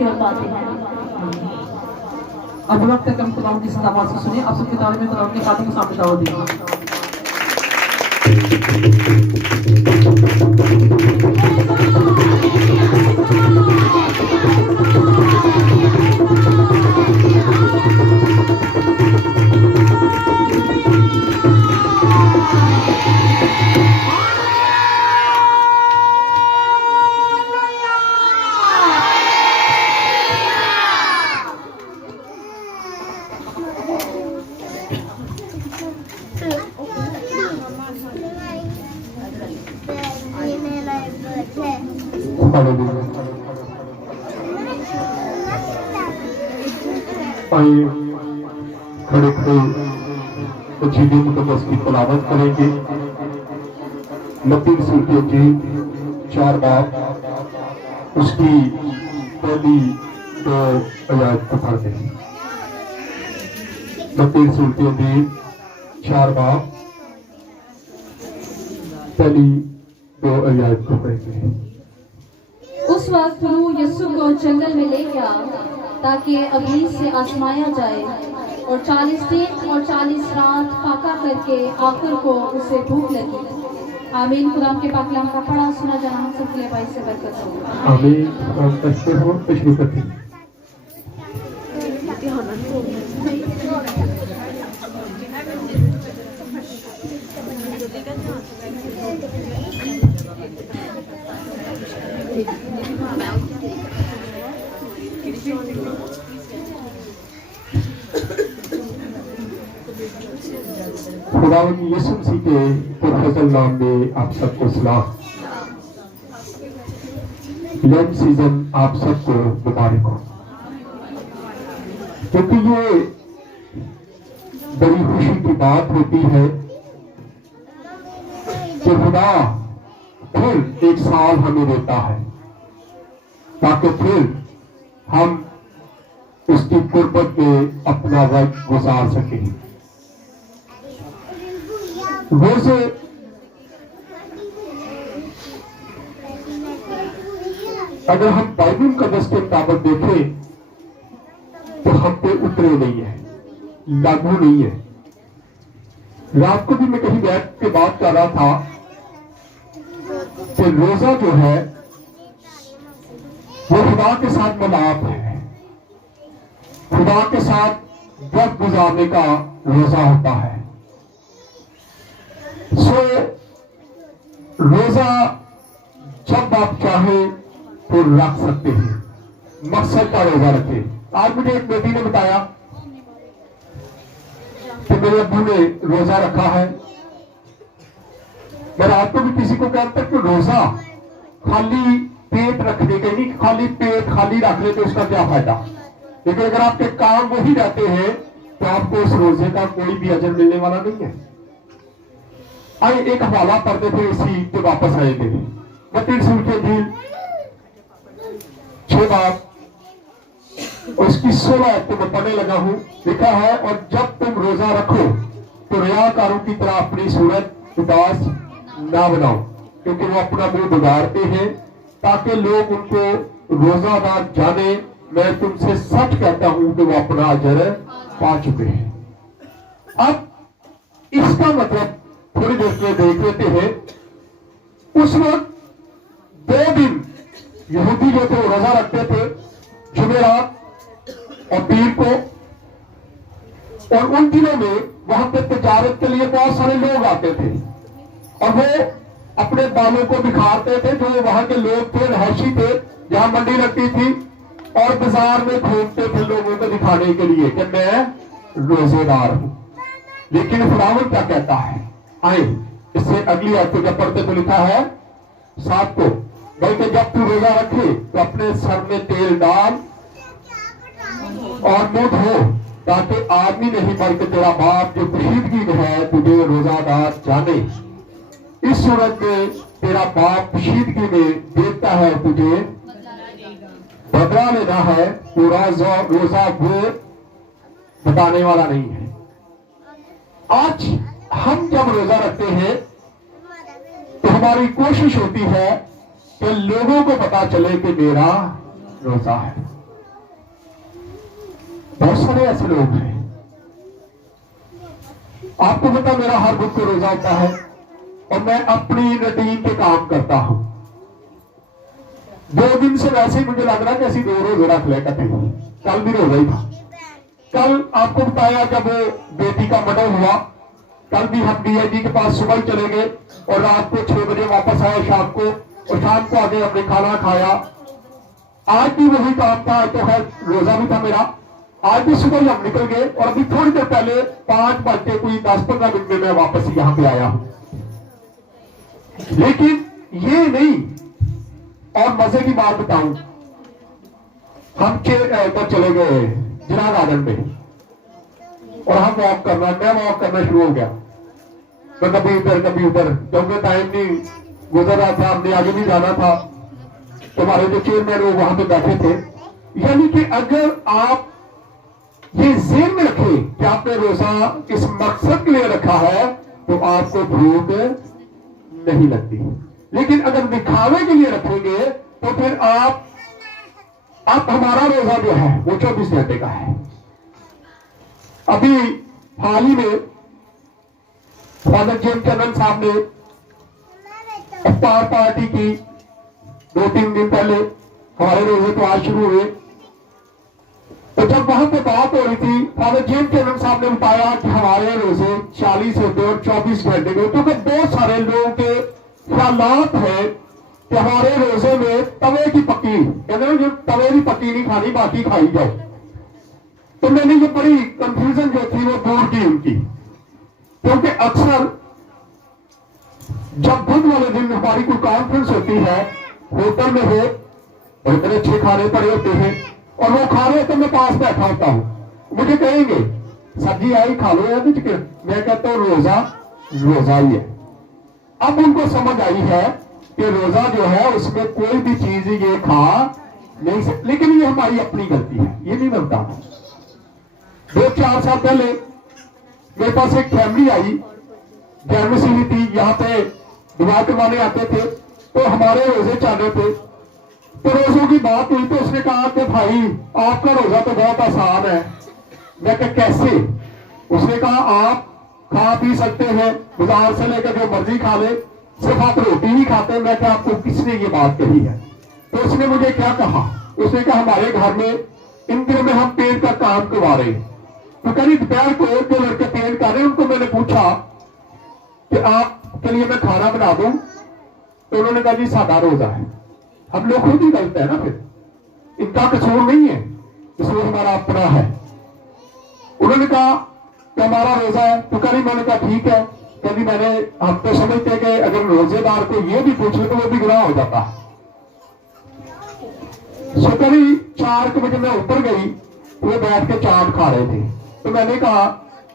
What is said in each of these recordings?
की ओर पाते हैं। अब वक्त है कि हम खुदावंद की इस आवाज़ को सुनिए। आप सबकी तारीफ में खुदावंद की कादी को सामने दावत दीजिए। आइए खड़े खड़े अजीब मुकद्दस की तलावत करेंगे। मत्ती रसूल की इंजील 4 बाब उसकी पहली 2 आयत को पढ़ते हैं। मत्ती रसूल की इंजील 4 बाब पहली 2 आयत को पढ़ते हैं। उस वक्त रूह यीशु को जंगल में ले गया ताकि अबलीस से आजमाया जाए, और 40 दिन और 40 रात फाका करके आखिर को उसे भूख लगी। आमीन। कुरान के पाक कलाम का पढ़ा सुना जाना हम सबके लिए बाइस से बरकत हो। आमीन। हम करते हो तशरीफ रखें। खुदावंद यीशु मसीह के पुरफज़ल नाम में आप सबको सलाम। लेंट सीजन आप सबको मुबारक हो, क्योंकि ये बड़ी खुशी की बात होती है कि खुदा फिर एक साल हमें देता है ताकि फिर हम उसकी कुर्बत में अपना वक्त गुजार सकें। वैसे अगर हम बाइबल मुकद्दस के मुताबिक देखें तो हम पे उतरे नहीं है, लागू नहीं है। रात को भी मैं कहीं बैठ के बात कर रहा था कि रोजा जो है वो खुदा के साथ मिलाप है, खुदा के साथ वक्त गुजारने का रोजा होता है। सो रोजा जब आप चाहें तो रख सकते हैं, मकसद का रोजा रखें। आज मुझे एक बेटी ने बताया कि मेरे अब्बू ने रोजा रखा है। मैं रात को भी किसी को कहता कि रोजा खाली पेट रखने के नहीं, खाली पेट खाली रखने के उसका क्या फायदा, लेकिन अगर आपके काम वही रहते हैं तो आपको उस रोजे का कोई भी अजर मिलने वाला नहीं है। आइए एक हवाला पढ़ते थे, इसी पे वापस आएंगे। मत्ती रसूल की इंजील 6 बाब उसकी 16 आयत को मैं पढ़ने लगा हूं। लिखा है, और जब तुम रोजा रखो तो रियाकारों की तरह अपनी सूरत उदास ना बनाओ, क्योंकि वो अपना मुंह बिगाड़ते हैं ताकि लोग उनको रोजादार जाने। मैं तुमसे सच कहता हूं कि वो अपना अजर पा चुके हैं। अब इसका मतलब थोड़ी देर के देख लेते हैं। उस वक्त 2 दिन यहूदी जो थे रोजा रखते थे, जुमेरात और पीर को, और उन दिनों में वहां पे तिजारत के लिए बहुत सारे लोग आते थे और वो अपने बालों को दिखाते थे। जो वहां के लोग थे, रहशी थे, जहां मंडी लगती थी, और बाजार में घूमते थे लोगों को दिखाने के लिए कि मैं रोजेदार हूं। लेकिन खुदावंद क्या कहता है, आए इससे अगली आयत को जब पढ़ते तो लिखा है 7 को, बल्कि जब तू रोजा रखे तो अपने सर में तेल डाल और मुंह धो, ताकि आदमी नहीं बल्कि तेरा बाप जो पोशीदगी में है तुझे रोजादार जाने। इस सूरत में तेरा बाप पोशीदगी में देखता है, तुझे बदला लेना है। तो रोजा वो बताने वाला नहीं है। आज हम जब रोजा रखते हैं तो हमारी कोशिश होती है कि लोगों को पता चले कि मेरा रोजा है। بہت سارے ایسے لوگ ہیں. آپ کو پتا میرا ہر بدھ کو روزہ ہوتا ہے اور میں اپنی روٹین کے کام کرتا ہوں. 2 دن سے ویسے ہی مجھے لگ رہا کہ ایسی 2 روزے رکھ لے کرتے ہیں. کل بھی روزہ ہی تھا. کل آپ کو بتایا جب وہ بیٹی کا مرڈر ہوا, کل بھی ہم ڈی آئی جی کے پاس صبح ہی چلے گئے اور رات کو 6 بجے واپس آئے شام کو, اور شام کو آگے ہم نے کھانا کھایا. آج بھی وہی کام تھا. تو خیر روزہ بھی تھا میرا. آج بھی صبح ہی ہم نکل گئے اور ابھی تھوڑی دیر پہلے 5 بجے کوئی 10-15 منٹ میں واپس یہاں پہ آیا ہوں. لیکن یہ نہیں. اور مزے کی بات بتاؤں, ہم چلے گئے جناح گارڈن میں اور ہم واک کرنا, میں واک کرنا شروع ہو گیا. میں کبھی ادھر کبھی ادھر, کیونکہ ٹائم نہیں گزر رہا تھا, ہم نے آگے بھی جانا تھا. تمہارے جو چیئرمین وہ وہاں پہ بیٹھے تھے. یعنی کہ اگر آپ یہ ذہن میں رکھیں کہ آپ نے روزہ اس مقصد کے لیے رکھا ہے تو آپ کو بھوک نہیں لگتی. لیکن اگر دکھاوے کے لیے رکھیں گے تو پھر آپ ہمارا روزہ جو ہے وہ 24 گھنٹے کا ہے. ابھی حال ہی میں فادر جیم چنن صاحب نے افطار پارٹی کی. 2-3 دن پہلے ہمارے روزے تو آج شروع ہوئے. تو جب وہاں پہ بات ہو رہی تھی, فادر جیم چنن صاحب نے بتایا کہ ہمارے روزے 40 ہوتے اور 24 گھنٹے کے. کیونکہ بہت سارے لوگوں کے خیالات ہیں کہ ہمارے روزے میں توے کی پکی, کہتے ہیں جو توے کی پکی نہیں کھانی باقی کھائی جاؤ. تو میں نے یہ بڑی کنفیوژن جو تھی وہ دور کی ان کی. کیونکہ اکثر جب بدھ والے دن ہماری کوئی کانفرنس ہوتی ہے, ہوٹل میں ہو اور اتنے اچھے کھانے پڑے ہوتے ہیں اور وہ کھا رہے تو میں پاس بیٹھا ہوتا ہوں, مجھے کہیں گے سبزی آئی کھا لو یا چکن. میں کہتا ہوں روزہ ہی ہے. اب ان کو سمجھ آئی ہے کہ روزہ جو ہے اس میں کوئی بھی چیز یہ کھا نہیں سکتی. لیکن یہ ہماری اپنی غلطی ہے, یہ نہیں بنتا. 2-4 سال پہلے میرے پاس ایک فیملی آئی, جرمنی سے ہی تھی, یہاں پہ دعا کروانے آتے تھے. تو ہمارے روزے چل رہے تھے. تو روزوں کی بات ہوئی تو اس نے کہا کہ بھائی آپ کا روزہ تو بہت آسان ہے. میں کہ کیسے؟ اس نے کہا آپ کھا پی سکتے ہیں, بازار سے لے کر جو مرضی کھا لے, صرف آپ روٹی ہی کھاتے ہیں. میں کہ آپ کو کس نے یہ بات کہی ہے؟ تو اس نے مجھے کیا کہا, اس نے کہا ہمارے گھر میں ان دنوں میں ہم پینٹ کا کام کروا رہے ہیں. تو کبھی دوپہر کو جو لڑکے پینٹ کر رہے ہیں ان کو میں نے پوچھا کہ آپ کے لیے میں کھانا بنا دوں. تو انہوں نے کہا جی سادہ روزہ ہے. ہم لوگ خود ہی غلط ہے نا, پھر ان کا قصور نہیں ہے, قصور ہمارا اپنا ہے. انہوں نے کہا کہ ہمارا روزہ ہے. تو کبھی میں نے کہا ٹھیک ہے. کبھی میں نے, ہم تو سمجھتے کہ اگر روزے دار کو یہ بھی پوچھ لے تو وہ بھی گناہ ہو جاتا ہے. سو کبھی 4 بجے میں اوپر گئی, وہ بیٹھ کے چاٹ کھا رہے تھے. تو میں نے کہا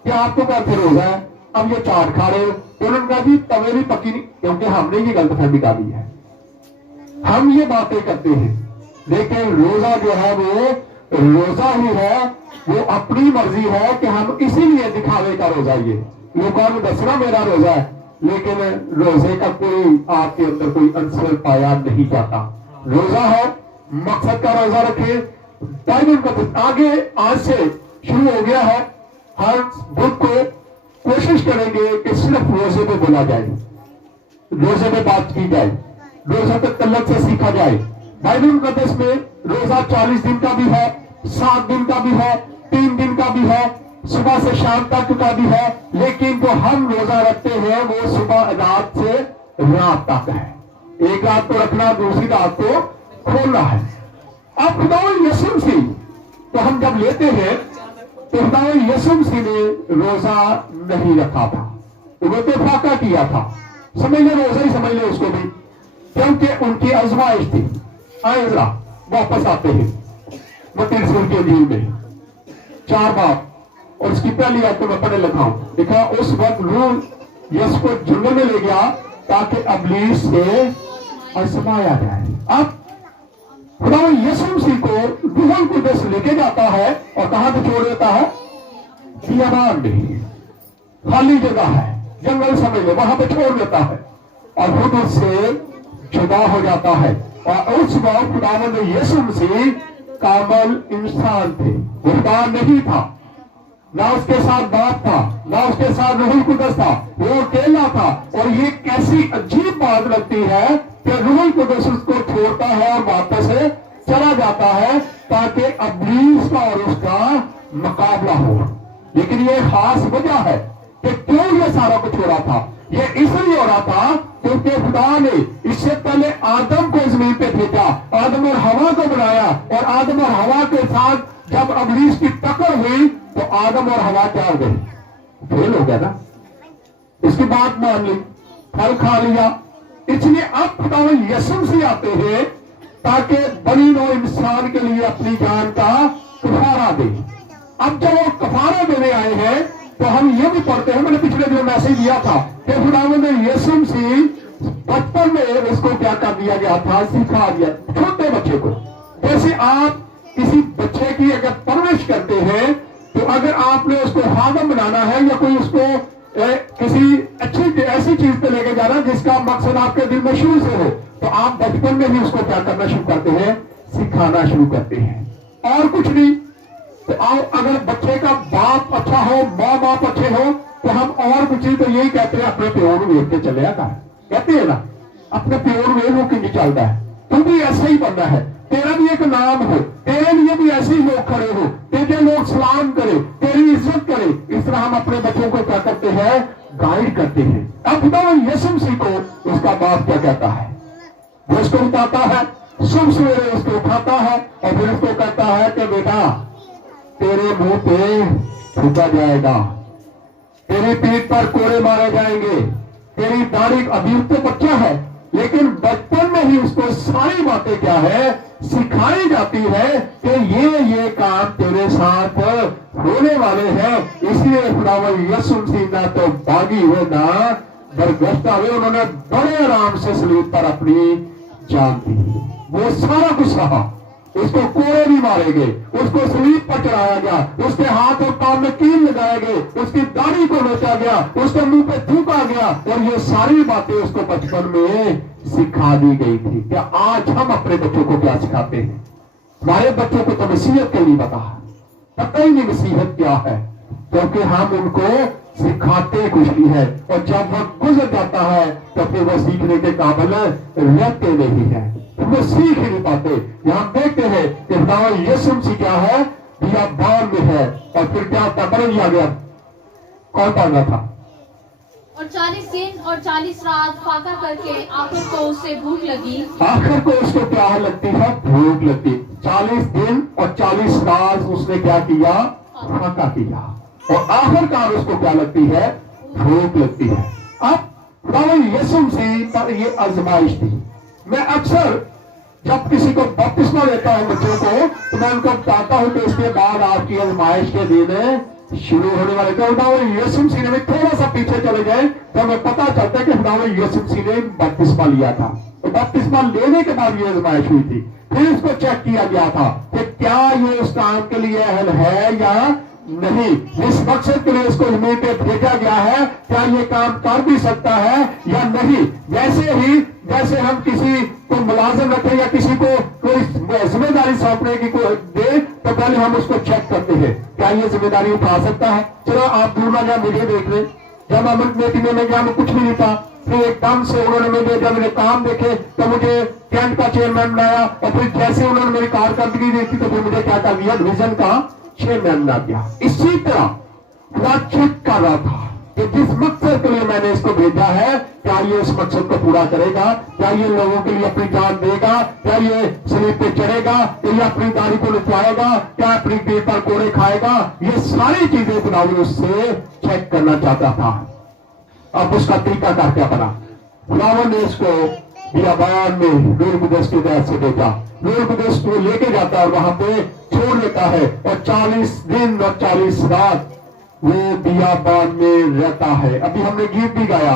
کہ آپ کو کیسے روزہ ہے, اب یہ چاٹ کھا رہے ہو؟ تو انہوں نے کہا جی توے بھی پکی نہیں, کیونکہ ہم نے یہ غلط فہمی ڈالی ہے. ہم یہ باتیں کرتے ہیں لیکن روزہ جو ہے وہ روزہ ہی ہے, وہ اپنی مرضی ہے کہ ہم اسی لیے دکھاوے کا روزہ, یہ لوگوں نے دسنا میرا روزہ ہے, لیکن روزے کا کوئی آپ کے اندر کوئی عنصر پایا نہیں جاتا. روزہ ہے مقصد کا روزہ رکھے. بائبل کا آگے آج سے شروع ہو گیا ہے. ہر بدھ کو کوشش کریں گے کہ صرف روزے پہ بولا جائے, روزے پہ بات کی جائے, روزہ پہ تلت سے سیکھا جائے. بائبل مقدس میں روزہ 40 دن کا بھی ہے, 7 دن کا بھی ہے, 3 دن کا بھی ہے, صبح سے شام تک کا بھی ہے. لیکن جو ہم روزہ رکھتے ہیں وہ صبح رات سے رات تک ہے. ایک رات کو رکھنا, دوسری رات کو کھولنا ہے. اب خداوند یسوع مسیح تو ہم جب لیتے ہیں تو خداوند یسوع مسیح نے روزہ نہیں رکھا تھا, انہوں نے فاقہ کیا تھا. سمجھ لے روزہ ہی سمجھ لے اس کو بھی, کیونکہ ان کی آزمائش تھی. آئے ذرا واپس آتے ہیں متی رسول کی انجیل میں 4 باب, اور اس کی پہلی آیت کو میں پڑھنے لگا ہوں. دیکھا اس وقت روح یسوع کو جنگل میں لے گیا تاکہ ابلیس سے آزمایا جائے. اب خدا یسوع مسیح کو روح القدس لے کے جاتا ہے اور کہاں پہ چھوڑ دیتا ہے؟ بیابان میں, خالی جگہ ہے, جنگل سمجھ لے, وہاں پہ چھوڑ دیتا ہے اور خود اس سے جدا ہو جاتا ہے. اور اس وقت خداوند یسوع مسیح कामल इंसान थे, वो खुदा नहीं था, ना उसके साथ बाप था, ना उसके साथ रूहुल कुदस था, वो अकेला था। और ये कैसी अजीब बात लगती है कि रूहुल कुदस उसको छोड़ता है और वापस चला जाता है ताकि इब्लीस का और उसका मुकाबला हो। लेकिन ये खास वजह है कि क्यों ये सारा कुछ हो रहा था। ये इसलिए हो रहा था क्योंकि खुदा ने इससे पहले आदम को जमीन पे भेजा, आदम और हवा को बनाया, और आदम और हवा के साथ जब इब्लीस की टक्कर हुई तो आदम और हवा क्या हो गए, फेल हो गया ना। इसकी बात मान ली, फल खा लिया। इसलिए अब खुदा यसुम से आते हैं ताकि बनी नो इंसान के लिए अपनी जान का कफारा दे। अब जब वो कफारा देने आए हैं तो हम ये भी पढ़ते हैं, मैंने पिछले दिन मैसेज दिया था कि खुदावंद ने यीशु मसीह बचपन में उसको क्या कर दिया गया था, सिखा दिया छोटे बच्चे को। जैसे आप किसी बच्चे की अगर परवरिश करते हैं तो अगर आपने उसको हादम बनाना है या कोई उसको किसी अच्छी ऐसी चीज पे लेके जाना जिसका मकसद आपके दिल में शुरू से हो, तो आप बचपन में ही उसको क्या करना शुरू करते हैं, सिखाना शुरू करते हैं और कुछ नहीं। तो आओ, अगर बच्चे का बाप अच्छा हो, माँ बाप अच्छे हो, तो हम और कुछ नहीं तो यही कहते हैं अपने प्योर वेद के चले आता है, कहते हैं ना अपने प्योर वेद वो क्यों चलता है, तू भी ऐसा ही बनना है, तेरा भी एक नाम हो, तेरे लिए भी ऐसे ही लोग खड़े हो, तेरे लोग सलाम करे, तेरी इज्जत करे। इस तरह हम अपने बच्चों को क्या करते हैं, गाइड करते हैं। अब खुदा यीशु मसीह को उसका बाप क्या कहता है, वो उसको बताता है, सुबह सवेरे उसको उठाता है और फिर उसको कहता है कि बेटा तेरे मुंह पे थूका जाएगा, तेरी पीठ पर कोड़े मारे जाएंगे, तेरी दाढ़ी, अभी तो बच्चा है लेकिन बचपन में ही उसको सारी बातें क्या है, सिखाई जाती है कि ये काम तेरे साथ होने वाले हैं। इसलिए खुदावंद यीशु मसीह ना तो बागी हुए ना बरगश्ता हुए, उन्होंने बड़े आराम से सलीब पर अपनी जान दी। वो सारा कुछ सहा, उसको कोड़े भी मारे गए, उसको सलीब पर चढ़ाया गया, उसके हाथ और पांव में कील लगाए गए, उसकी दाढ़ी को नोचा गया, उसके मुंह पे थूका गया, और ये सारी बातें उसको बचपन में सिखा दी गई थी। क्या आज हम अपने बच्चों को क्या सिखाते हैं? हमारे बच्चों को तो नसीहत के लिए पता ही नहीं नसीहत क्या है, क्योंकि हम उनको सिखाते कुछ नहीं है, और जब वक्त गुजर जाता है तो फिर वो सीखने के काबिल रहते नहीं है, वो सीख ही नहीं पाते। यहाँ देखते हैं कि खुदावंद यीशु मसीह क्या है, बियाबान में है, और फिर क्या पकड़ लिया गया, कौन पाना था, और 40 दिन और 40 रात फाका करके आखिर को उसे भूख लगी। आखिर को उसको क्या लगती है, भूख लगती। 40 दिन और 40 रात उसने क्या किया, फाका किया, और आखिरकार उसको क्या लगती है, भूख लगती है। अब खुदावंद यीशु मसीह पर ये आजमाइश थी। मैं अक्सर जब किसी को बपतिस्मा देता हूं बच्चों को, तो मैं उनको बताता हूं कि इसके बाद आपकी आजमाइश के दिन शुरू होने वाले। तो खुदावंद यीशु मसीह ने थोड़ा सा पीछे चले गए तो हमें पता चलता है कि खुदावंद यीशु मसीह ने बपतिस्मा लिया था, तो बपतिस्मा लेने के बाद ये आजमाइश हुई थी। फिर इसको चेक किया गया था कि क्या ये उस काम के लिए अहल है या नहीं, इस मकसद के लिए इसको जमीन पे भेजा गया है, क्या ये काम कर भी सकता है या नहीं। वैसे ही जैसे हम किसी को मुलाजिम रखें या किसी को कोई जिम्मेदारी सौंपने की कोई दे, तो पहले हम उसको चेक करते हैं क्या ये जिम्मेदारी उठा सकता है। चलो आप दूर ना जाए, वीडियो देख रहे, जब हम मीटिंग में गया कुछ भी नहीं था, फिर एकदम से उन्होंने मेरे काम देखे तो मुझे कैंट का चेयरमैन बनाया, और फिर जैसे उन्होंने मेरी कारकर्दगी देखी तो फिर मुझे क्या कर दिया, डिवीजन का चेयरमैन बना दिया। इसी तरह खुदा चेक कर रहा था कि जिस मकसद के लिए मैंने इसको भेजा है, क्या ये उस मकसद को पूरा करेगा, क्या ये लोगों के लिए अपनी जान देगा, क्या ये सलीब पे चढ़ेगा, क्या ये अपनी दाढ़ी को लुटवाएगा, क्या अपनी पेट पर कोड़े खाएगा। ये सारी चीजें खुदा उससे चेक करना चाहता था। अब उसका तरीका का क्या बना, खुदावंद ने इसको बियाबान में रूह कुदस की तरफ से भेजा। रूह कुदस को लेके जाता है और वहां पे छोड़ देता है, और 40 दिन और 40 रात वो बियाबान में रहता है। अभी हमने गीत भी गाया,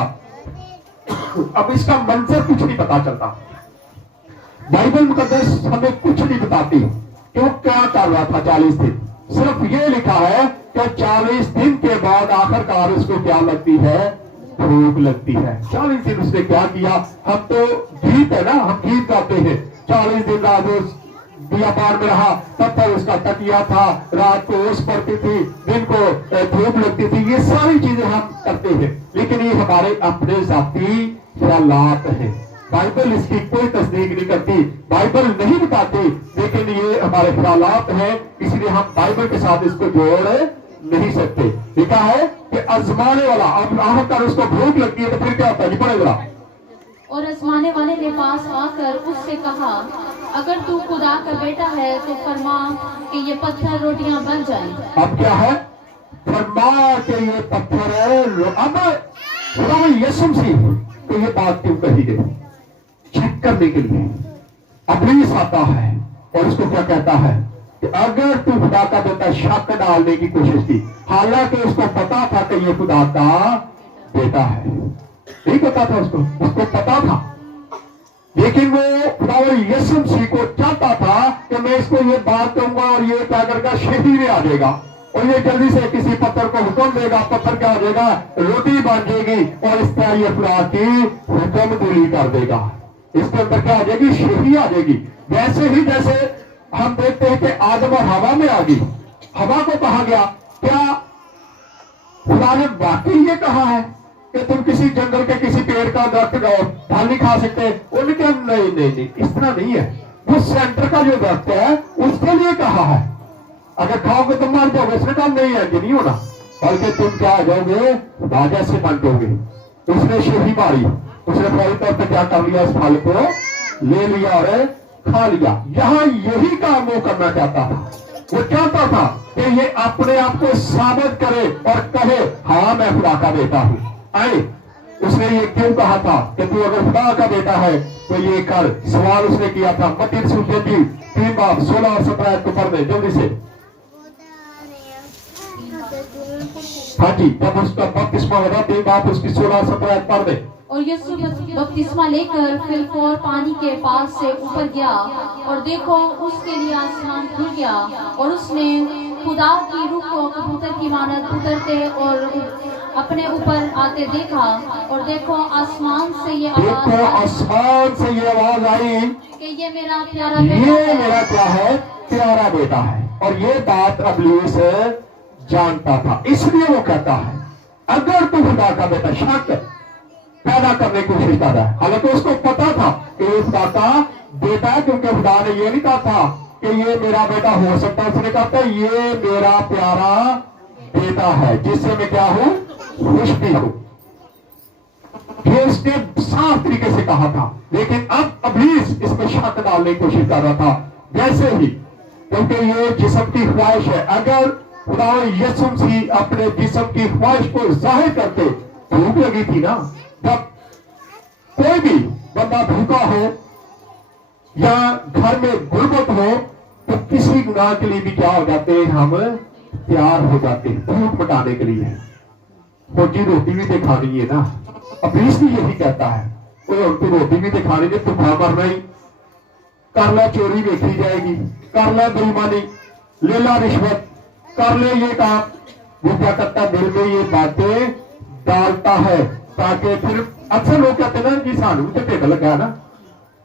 अब इसका मंजर कुछ नहीं पता चलता, बाइबल मुकद्दस हमें कुछ नहीं बताती कि वो क्या कर रहा था 40 दिन। सिर्फ ये लिखा है कि 40 दिन के बाद आखिरकार उसको क्या लगती है, भूख लगती है। 40 दिन उसने क्या किया, हम तो गीत है ना, हम गीत गाते हैं, 40 दिन रात बियाबान में रहा, तब तक उसका तकिया था, रात को ओस पड़ती थी, दिन को धूप लगती थी। ये सारी चीजें हम करते हैं, लेकिन ये हमारे अपने जाती ख्यालात हैं। बाइबल इसकी कोई तस्दीक नहीं करती, बाइबल नहीं बताती, लेकिन ये हमारे ख्यालात हैं, इसलिए हम बाइबल के साथ इसको जोड़ नहीं सकते। लिखा है कि आजमाने वाला, अब आकर उसको भूख लगती है तो फिर क्या होता है, पड़ेगा। और आजमाने वाले ने पास आकर उससे कहा, अगर तू खुदा का बेटा है तो फरमा कि ये पत्थर रोटियां बन जाएं। अब क्या है, फरमा के ये पत्थर है। अब खुदा यीशु मसीह तो ये बात क्यों कही गई, चेक करने के लिए। इब्लीस आता है और उसको क्या कहता है कि अगर तू खुदा का बेटा, शक डालने की कोशिश की, हालांकि उसको पता था कि ये खुदा का बेटा है, नहीं पता था उसको पता था, लेकिन वो खुदा यीशु मसीह को चाहता था कि मैं इसको ये बात कहूंगा और ये क्या करेगा, शहीद में आ जाएगा और ये जल्दी से किसी पत्थर को हुक्म देगा, पत्थर क्या हो जाएगा, रोटी बन जाएगी और इस तरह ये खुदा की हुक्म दिली कर देगा। इसके अंदर क्या आ जाएगी, शहीद आ जाएगी। वैसे ही जैसे हम देखते हैं कि आदम और हवा में आ गई, हवा को कहा गया, क्या खुदा ने वाकई ये कहा है कि तुम किसी जंगल के किसी पेड़ का दरख्त फल नहीं खा सकते? उन्होंने कहा नहीं नहीं नहीं, इस तरह नहीं है, वो सेंटर का जो दरख्त है उसके लिए कहा है, अगर खाओगे तुम मर जाओगे। इसने कहा नहीं है, नहीं होना, बल्कि तुम क्या आ जाओगे, राजा से बन जाओगे। उसने शेही मारी, उसने फौरी तौर पर क्या कर लिया, इस फल को ले लिया और खा लिया। यहाँ यही काम वो करना चाहता था, वो चाहता था कि ये अपने आप को साबित करे और कहे, हाँ मैं खुदा का बेटा हूं। आए, उसने ये क्यों कहा था कि तू अगर खुदा का बेटा है तो ये कर। सवाल उसने किया था। मत्ती सुसमाचार 3 बाब 16 और 17 को पढ़ दे जल्दी से। हाँ जी, जब उसका बपतिस्मा होगा 3 बाब उसकी 16 और 17 पढ़ दे। और यीशु बपतिस्मा लेकर फिलौर पानी के पास से ऊपर गया और देखो उसके लिए आसमान खुल गया और उसने खुदा की रूह को कबूतर की मानद उतरते और अपने ऊपर आते देखा और देखो आसमान से ये आवाज आई कि ये मेरा प्यारा बेटा है। ये मेरा क्या है, प्यारा बेटा है। और ये बात इब्लीस जानता था, इसलिए वो कहता है अगर तू खुदा का बेटा, शक पैदा करने की कोशिश कर रहा है। हालांकि उसको पता था कि ये खुदा का बेटा है, क्योंकि खुदा ने ये नहीं कहा था कि ये मेरा बेटा हो सकता है, उसने कहा था ये मेरा प्यारा बेटा है जिससे मैं क्या हूं, खुश भी हूं। ये उसने साफ तरीके से कहा था, लेकिन अब इब्लीस इसमें शक डालने की कोशिश कर रहा था। वैसे ही क्योंकि ये जिस्म की ख्वाहिश है, अगर खुदा यीशु मसीह अपने जिस्म की ख्वाहिश को जाहिर करते, भूख लगी थी ना, जब कोई भी बंदा भूखा हो या घर में गुर्बत हो तो किसी गुनाह के लिए भी क्या हो जाते हैं, हम तैयार हो जाते हैं भूख मिटाने के लिए। रोजी रोटी भी तो खानी है ना, इब्लीस भी यही कहता है, कोई उनको रोटी भी तो खानी है, भूखा मरना ही, कर ला चोरी देखी जाएगी, कर ला बेईमानी, ले ला रिश्वत, कर ले ये काम। वो क्या करता, दिल में ये बातें डालता है ताकि फिर अक्सर लोग कहते हैं ना जी सानू तो ढिड लगा ना,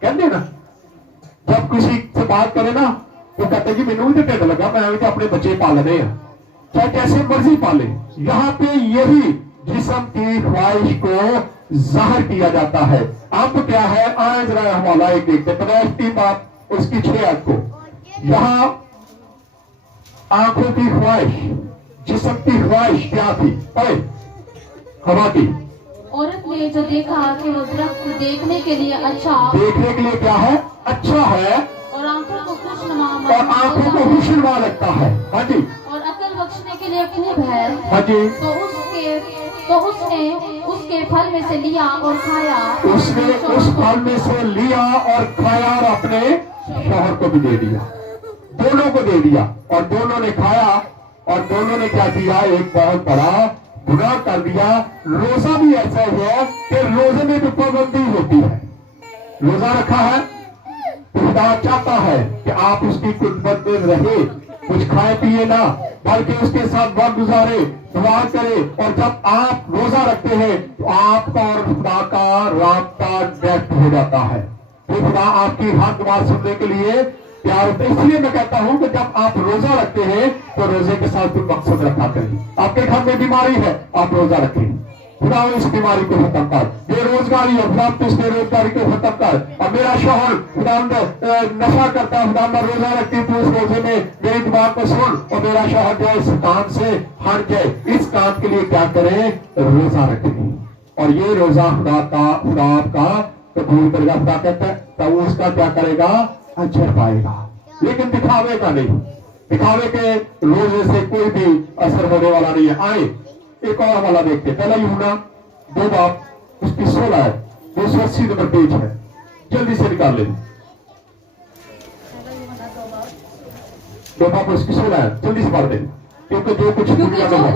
कहते ना, जब किसी से बात करे ना तो कहते जी मैनू भी तो ढिड लगा, मैं तो अपने बच्चे पालने हैं, चाहे कैसे मर्जी पाले। यहाँ पे यही जिस्म की ख्वाहिश को जाहिर किया जाता है। अब क्या है, आए जरा हवाला एक देखते, 3 बात उसकी 6 को। यहाँ आंखों की ख्वाहिश, जिस्म की ख्वाहिश क्या थी, अरे हवा की। औरत ने जो देखा कि वो दरख्त देखने के लिए अच्छा, देखने के लिए क्या है, अच्छा है और आंखों को खुशनुमा, और आंखों को खुशनुमा लगता है, हाँ जी, और अकल बख्शने के लिए खूब है, हाँ जी, तो उसने उसके फल में से लिया और खाया। उसने उस फल में से लिया और खाया और अपने शौहर को भी दे दिया, दोनों को दे दिया, और दोनों ने खाया और दोनों ने क्या किया, एक बहुत बड़ा गुनाह कर दिया। रोजा भी ऐसा है कि रोजे में भी पाबंदी होती है, रोजा रखा है तो खुदा चाहता है कि आप उसकी खुदमत में रहे, कुछ खाए पिए ना, बल्कि उसके साथ वक्त गुजारे, दुआ करे। और जब आप रोजा रखते हैं तो आपका और खुदा का राब्ता डायरेक्ट हो जाता है, तो खुदा आपकी हर दुआ सुनने के लिए प्यार होता है। इसलिए मैं कहता हूं कि जब आप रोजा रखते हैं तो रोजे के साथ कोई मकसद रखा करें। आपके घर में बीमारी है, आप रोजा रखें, खुदा इस बीमारी को खत्म कर। बेरोजगारी है, खुदा तो इस बेरोजगारी को खत्म कर। और मेरा शोहर खुदा नशा करता है, खुदा मैं रोजा रखती हूँ, उस रोजे में मेरी दिमाग को सुन और मेरा शोहर जो है इस काम से हट जाए। इस काम के लिए क्या करें? रोजा रखें। और ये रोजा खुदा आपका कबूल करेगा। खुदा कहता है तो वो उसका क्या करेगा? अजर पाएगा। लेकिन दिखावे का नहीं, दिखावे के रोजे से कोई भी असर होने वाला नहीं है। आए एक और हवाला देखते हैं। पहला यूहन्ना 2 बाब उसकी 16 है, 280 नंबर पेज है, जल्दी से निकाल ले। 2 बाब उसकी 16 है, जल्दी से पढ़ दे। क्योंकि जो कुछ दुनिया में है,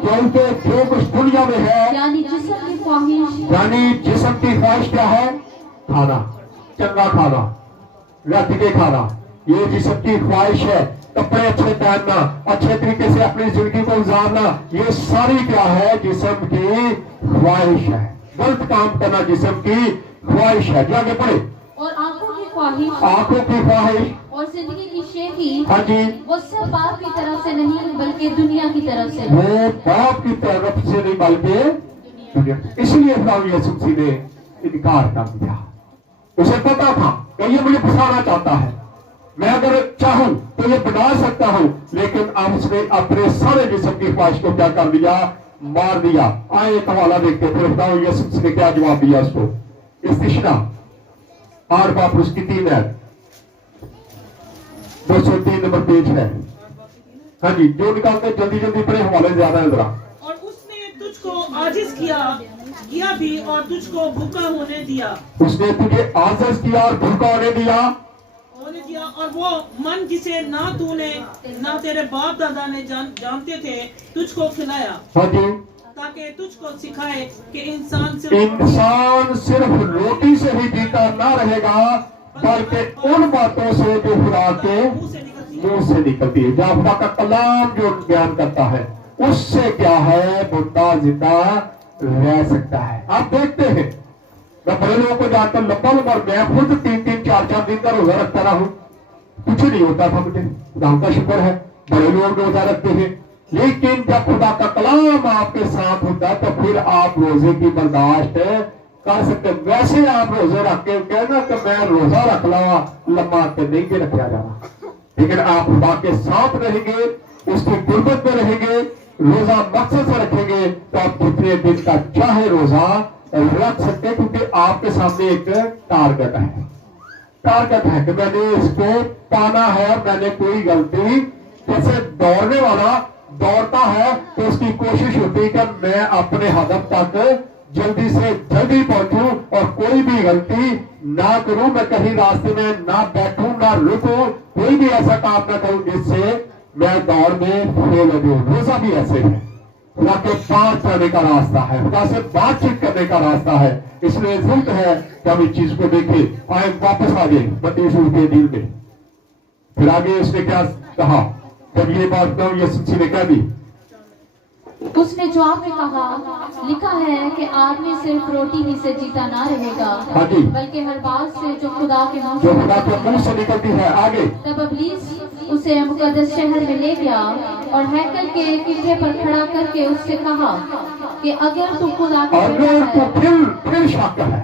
क्योंकि जो कुछ दुनिया में है, यानी जिस्म की ख्वाहिश, यानी जिस्म की ख्वाहिश क्या है? खाना, चंगा खाना, रत्ते खाना, ये जिस्म की ख्वाहिश है। कपड़े अच्छे पहनना, अच्छे तरीके से अपनी जिंदगी को गुजारना, ये सारी क्या है? जिस्म की ख्वाहिश है। गलत काम करना जिस्म की ख्वाहिश है। जो आगे पढ़े। और आंखों की ख्वाहिश, आंखों की ख्वाहिश, और जिंदगी की शेखी, हाँ जी, वो सब बाप की तरफ से नहीं बल्कि दुनिया की तरफ से। वो बाप की तरफ से नहीं बल्कि दुनिया। इसलिए खुदा यीशु मसीह ने इनकार कर दिया। उसे पता था कि ये मुझे फंसाना चाहता है, मैं अगर चाहूं तो ये बना सकता हूं, लेकिन अब उसने अपने सारे जिस्म की ख्वाहिश को क्या कर दिया? मार दिया। आए एक हवाला देखते फिर खुदा यीशु मसीह ने क्या जवाब दिया उसको। इस्तिशना 8 बाब उसकी 3 है, 203 नंबर पेज है। हाँ जी, जो निकालते जल्दी जल्दी पढ़े, हवाले ज्यादा है जरा। और उसने तुझको आजिज किया भी और तुझको भूखा होने दिया। उसने तुझे आजिज किया और भूखा होने दिया। और वो मन जिसे ना तूने ना तेरे बाप दादा ने जानते थे तुझको खिलाया। हाँ जी, ताकि तुझको सिखाए कि इंसान सिर्फ रोटी से ही जीता ना रहेगा, बल्कि उन बातों से जो खुदा के मुंह से निकलती है। जब खुदा का कलाम जो बयान करता है उससे क्या है? बंदा जिंदा रह सकता है। आप देखते हैं मैं बड़े लोगों को जानकर लंबा लंबा, मैं खुद 3-3, 4-4 दिन का रोजा रखता रहा हूं, कुछ नहीं होता था मुझे। खुदा का शुक्र है बड़े लोग रोजा रखते हैं। लेकिन जब खुदा का कलाम आपके साथ होता है तो फिर आप रोजे की बर्दाश्त कर सकते। वैसे आप रोजे रख के कहना कि मैं रोजा रख लवा, लम्बा के नहीं के रखा जाना। लेकिन आप खुदा के साथ रहेंगे, उसकी गुर्बत में रहेंगे, रोजा मकसद से रखेंगे तो आप जितने दिन का चाहे रोजा रख सकते हैं। क्योंकि आपके सामने एक टारगेट है। टारगेट है कि मैंने इसको पाना है और मैंने कोई गलती, जैसे दौड़ने वाला दौड़ता है तो उसकी कोशिश होती है कि मैं अपने हदफ तक जल्दी से जल्दी पहुंचूं और कोई भी गलती ना करूं, मैं कहीं रास्ते में ना बैठूं ना रुकूं, कोई भी ऐसा काम ना करूं जिससे मैं दौड़ में फेल हो जाऊं। रोजा भी ऐसे है, खुदा के पास जाने का रास्ता है, खुदा से बातचीत करने का रास्ता है। इसलिए जरूरत है कि हम इस चीज को देखें। आए वापस आ गए 32 के दिल में। फिर आगे उसने क्या कहा जब ये बात यीशु ने कह दी? उसने जवाब में कहा, लिखा है कि आदमी सिर्फ रोटी ही से जीता ना रहेगा, हाँ जी, बल्कि हर बात से जो खुदा के मुंह से निकलती है। आगे तब इब्लीस उसे मुकद्दस शहर में ले गया और हैकल के पीछे पर खड़ा करके उससे कहा कि अगर तू खुदा का बेटा है, तो फिर शक है,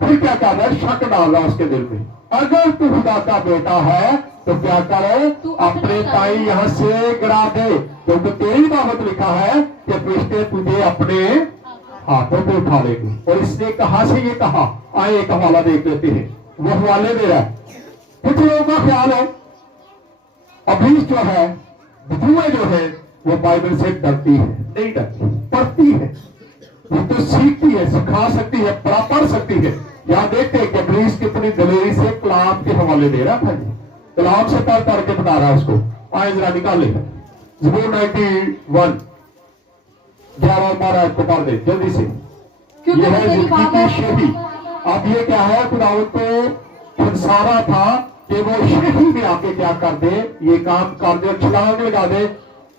फिर क्या कर रहा है? शक डाल रहा उसके दिल में। अगर तू खुदा का बेटा है तो क्या करे? अपने ताई यहाँ से गिरा दे, क्योंकि तेरी बाबत लिखा है कि फरिश्ते तुझे अपने हाथों पे उठा लेंगे। और इसने कहा से ये कहा? आए एक हवाला देख लेते हैं, वो हवाले दे रहा है। कुछ लोगों का ख्याल है अभीस जो है, बदुए जो है, वो बाइबल से डरती है। नहीं डरती, पढ़ती है, वो तो सीखती है, सिखा सकती है, पढ़ सकती है। यहाँ देखते हैं कि अभीस कितनी दलेरी से कलाम के हवाले दे रहा था, कलाम से पढ़ के बता रहा है उसको। आए जरा निकाल ले ज़बूर 91 11-12 को पढ़ दे जल्दी से। ये है जिंदगी की शेखी। अब ये क्या है? खुदावंद को फंसाना था कि वो शेखी में आके क्या कर दे, ये काम कर दे, छलांग लगा दे।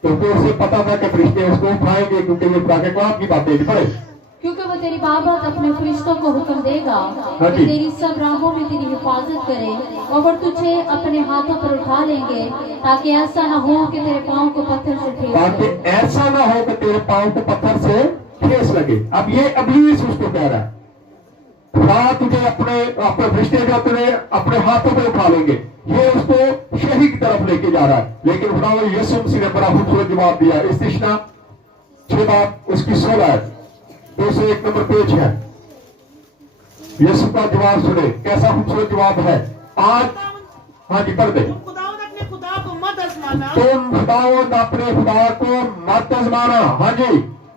तो फिर उसे पता था कि फरिश्ते उसको उठाएंगे, क्योंकि ये खुदा के कलाम की बातें पढ़े। क्योंकि वो तेरी बाबत अपने फरिश्तों को हुक्म देगा हाँ कि जी। तेरी सब राहों में तेरी हिफाजत करे और वो तुझे अपने हाथों पर उठा लेंगे ताकि ऐसा ना हो कि तेरे पाँव को पत्थर से ठेस ताकि लगे। ऐसा ना हो कि तेरे पाँव को पत्थर से ठेस लगे। अब ये इब्लीस उसको कह रहा है, खुदा तुझे अपने फरिश्ते जो तुझे अपने हाथों पे उठा लेंगे, ये उसको शही की तरफ लेके जा रहा है। लेकिन खुदा यीशु मसीह ने बड़ा खूबसूरत जवाब दिया। इस तिश्ना 6 बात उसकी 16 है, 201 नंबर पेज है। यीशु का जवाब सुने, कैसा खूबसूरत जवाब है। आज हाँ जी पढ़ दे। तुम खुदावंद अपने खुदा को मत आजमाना, तुम खुदावंद अपने खुदा को मत आजमाना। हाँ जी,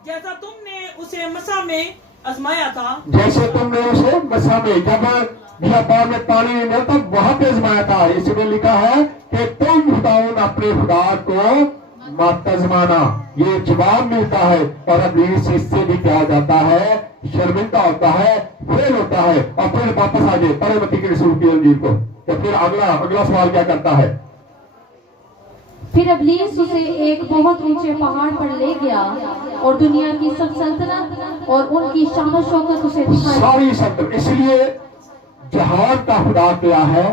जैसा तुमने उसे मसा में आजमाया था। जैसे तुमने उसे मसा में, जब बियाबान में पानी नहीं मिला तब वहां पे आजमाया था। इसमें लिखा है कि तुम खुदावंद अपने खुदा को मत आजमाना। ये जवाब मिलता है और इब्लीस इससे भी क्या हो जाता है, शर्मिंदा होता है, फेल होता है और फिर वापस आ जाए परे मत्ती के रसूल की अंजीर को। तो फिर अगला सवाल क्या करता है। फिर इब्लीस उसे एक बहुत ऊंचे पहाड़ पर ले गया और दुनिया की सब सल्तनत और उनकी शान और शौकत उसे दिखाई। सारी सल्तनत, इसलिए जहान का खुदा क्या है,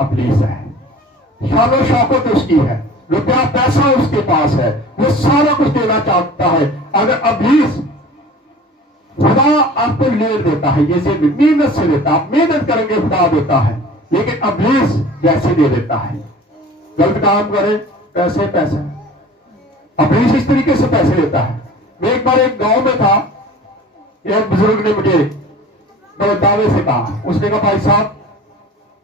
इब्लीस है। शान और शौकत उसकी है, रुपया पैसा उसके पास है, वो सारा कुछ देना चाहता है। अगर इब्लीस, खुदा आपको लेट देता है, जैसे मेहनत से देता, आप मेहनत करेंगे खुदा देता है, लेकिन इब्लीस जैसे दे देता है। गलत काम करें पैसे पैसे, इब्लीस इस तरीके से पैसे देता है। मैं एक बार एक गांव में था, एक बुजुर्ग ने मुझे बड़े दावे से कहा, उसने कहा भाई साहब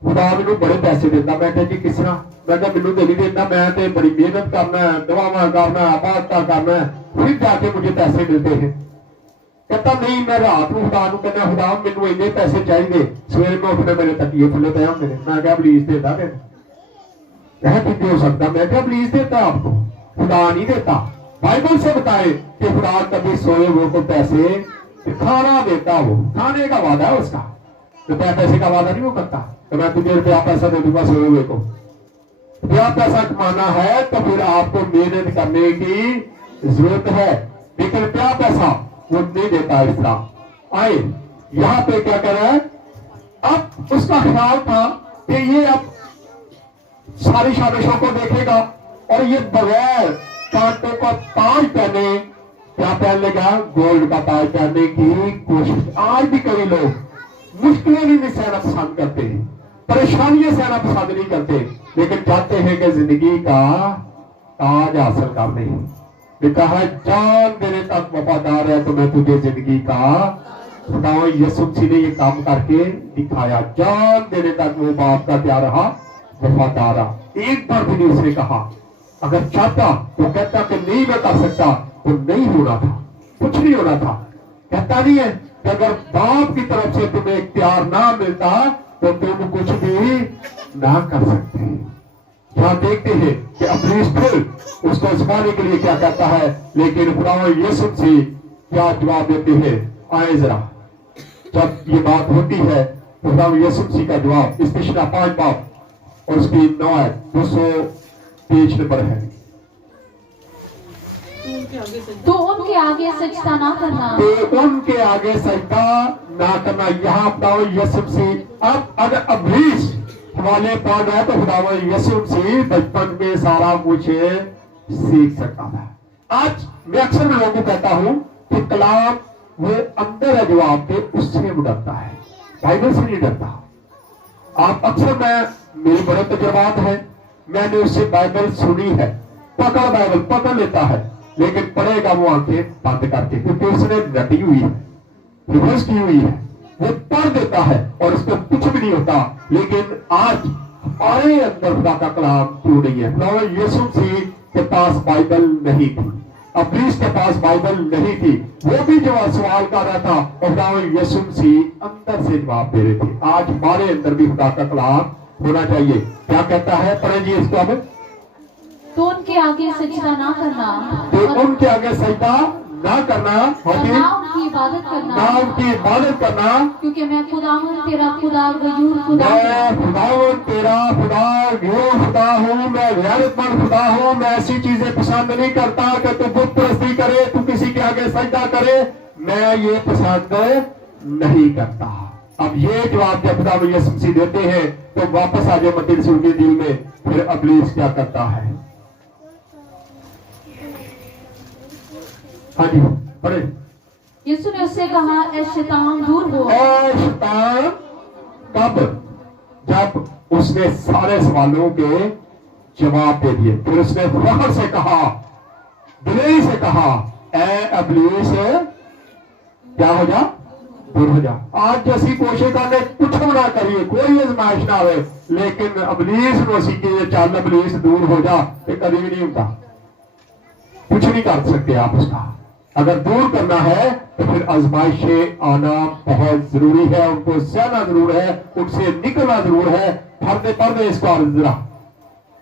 खुदा मैनू बड़े पैसे देता। मैं कहा जी किस तरह? मैं कहा मैनू नहीं देता, मैं तो बड़ी मेहनत करना है, दवावां करना, आबादता करना है, फिर जाके मुझे पैसे मिलते हैं। कहता नहीं, मैं रात को खुदा नूं कहना खुदा मैनू इन्ने पैसे चाहिए, सवेरे में उठने मेरे तकिए थल्ले पे होंगे ने। मैं क्या इब्लीस देता है? कह कि हो सकता? मैं क्या इब्लीस देता आपको? खुदा नहीं देता। बाइबल से बताए कि खुदा कभी सोए हुए को पैसे, खाना देता, वो खाने का वादा है उसका, रुपया पैसे का वादा नहीं वो करता। तो मैं तुझे रुपया पैसा दे दूंगा सोए हुए को। रुपया पैसा कमाना है तो फिर आपको मेहनत करने की जरूरत है, लेकिन रुपया पैसा वो नहीं देता इस तरह। आए यहाँ पे क्या कर रहा है, अब उसका ख्याल था कि ये अब सारी शादिशों को देखेगा और ये बगैर कांटों का ताज पहने, क्या पहन लेगा, गोल्ड का ताज पहनने की कोशिश। आज भी कई लोग मुश्किलें नहीं सहना पसंद करते, परेशानियां सहना पसंद नहीं करते, लेकिन चाहते हैं कि जिंदगी का ताज हासिल करने। लिखा है जान देने तक वफादार है तो मैं तुझे जिंदगी का, खुदा यीशु मसीह ने ये काम करके दिखाया। जान देने तक वो बाप का क्या रहा, वफादार रहा। एक बार भी नहीं उसने कहा, अगर चाहता तो कहता कि नहीं मैं कर सकता, तो नहीं होना था, कुछ नहीं होना था। कहता नहीं है कि अगर बाप की तरफ से तुम्हें इख्तियार ना मिलता तो तुम कुछ भी ना कर सकते। यहाँ देखते हैं कि इब्लीस फिर उसको आजमाने के लिए क्या करता है, लेकिन खुदा यीशु मसीह क्या जवाब देते हैं। आए जरा, जब ये बात होती है तो खुदा यीशु मसीह का जवाब इस पिछला 5 बाप और उसकी 9 है, 200 पेज नंबर है। तो उनके आगे सजदा ना करना, तो उनके आगे सजदा ना करना। यहाँ बताओ यीशु मसीह, अब अगर इब्लीस हवाले पढ़ रहा है तो खुदा यीशु मसीह बचपन में सारा कुछ सीख सकता था। आज मैं अक्सर लोगों को कहता हूं कि कलाम वो अंदर है जवाब के, उससे वो डरता है, बाइबल से नहीं डरता। आप अक्सर, मेरे बड़े तजुर्बात है, मैंने उससे बाइबल सुनी है, बाइबल पकड़ लेता है, लेकिन पढ़ेगा वो आंखें बंद करके, क्योंकि उसने रटी हुई है, रिवर्स की हुई है। वो पढ़ देता है और उसको कुछ भी नहीं होता। लेकिन आज हमारे अंदर खुदा का कलाम क्यों नहीं है? खुदा यीशु मसीह के पास बाइबल नहीं थी, इब्लीस के पास बाइबल नहीं थी, वो भी जवाब सवाल कर रहा था और खुदा यीशु मसीह अंदर से जवाब दे रहे थे। आज हमारे अंदर भी खुदा का कलाम होना चाहिए। क्या कहता है, पढ़े जी इसको हमें। तो उनके आगे सजदा ना करना, तो उनके आगे सजदा ना करना, और ना उनकी इबादत करना, ना उनकी इबादत करना, क्योंकि मैं खुदावंद तेरा खुदा गयूर खुदा मैं खुदावंद तेरा खुदा गयूर खुदा हूँ, मैं गैरतमंद खुदा हूँ। मैं ऐसी चीजें पसंद नहीं करता कि तू बुत परस्ती करे, तू किसी के आगे सजदा करे। میں یہ پسند نہیں کرتا. اب یہ جواب جب خدا یسوع مسیح دیتے ہیں تو واپس آ جائے متی رسول کے دل میں. پھر ابلیس کیا کرتا ہے؟ ہاں جی پڑھے. یسوع نے اس سے کہا اے شیطان دور ہو. اے شیطان. کب؟ جب اس نے سارے سوالوں کے جواب دے دیے. پھر اس نے فخر سے کہا, دلیری سے کہا, اے ابلیس کیا ہو جا, دور ہو جا. آج جیسی کوشش کرنے کچھ نہ کریے, کوئی آزمائش نہ آئے, لیکن ابلیس نو اسی کے چل ابلیس دور ہو جا, یہ کبھی بھی نہیں ہوتا. کچھ نہیں کر سکتے آپ اس کا. اگر دور کرنا ہے تو پھر آزمائشیں آنا بہت ضروری ہے, ان کو سہنا ضرور ہے, ان سے نکلنا ضرور ہے. پڑھنے اس کا ذرا,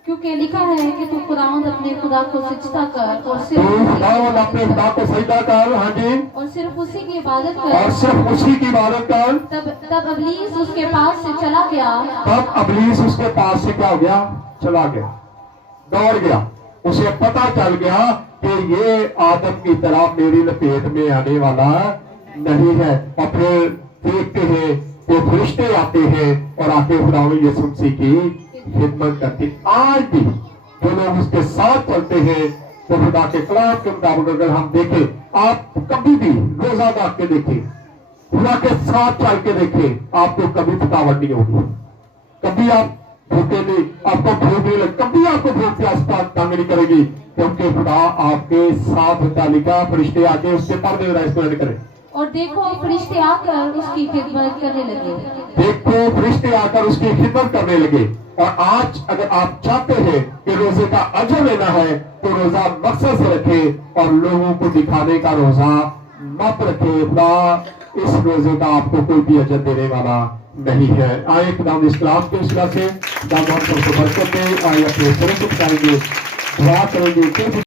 کیونکہ لکھا ہے کہ تو خداوند اپنے خدا کو سجدہ کر اور تو صرف خداوند اپنے خدا کو سجدہ کر. ہاں جی, اور صرف اسی کی عبادت اور کر. صرف اسی کی عبادت کر. تب ابلیس اس کے پاس سے چلا گیا. تب ابلیس اس کے پاس سے کیا ہو گیا؟ چلا گیا, دوڑ گیا. اسے پتا چل گیا کہ یہ آدم کی طرح میری لپیٹ میں آنے والا نہیں ہے. اور پھر دیکھتے ہیں کہ فرشتے آتے ہیں اور آ کے خداوند یسوع مسیح کی خدمت کرتے. آج بھی جو لوگ اس کے ساتھ چلتے ہیں تو خدا کے کلام کے مطابق اگر ہم دیکھیں, آپ کبھی بھی روزہ رکھ کے دیکھیں, خدا کے ساتھ چل کے دیکھیں, آپ کو کبھی تھکاوٹ نہیں ہوگی. کبھی آپ بھوکے نہیں, آپ کو بھوک نہیں لگے, کبھی آپ کو بھوک پیاس تنگ نہیں کرے گی, کیونکہ خدا آپ کے ساتھ متعلقہ فرشتے آ کے اس سے پردے رائسپلنٹ کرے. اور دیکھو فرشتے آ کر اس کی خدمت کرنے لگے. دیکھو فرشتے آ کر اس کی خدمت کرنے لگے. اور آج اگر آپ چاہتے ہیں کہ روزے کا اجر لینا ہے تو روزہ مقصد سے رکھے اور لوگوں کو دکھانے کا روزہ مت رکھے. خدا اس روزے کا آپ کو کوئی بھی اجر دینے والا نہیں ہے. آئے خداوند اس کلام کے وسیلہ سے خدا ہم سب کو برکت دے. آئے اپنے سروں کو اٹھائیں گے, دعا کریں گے.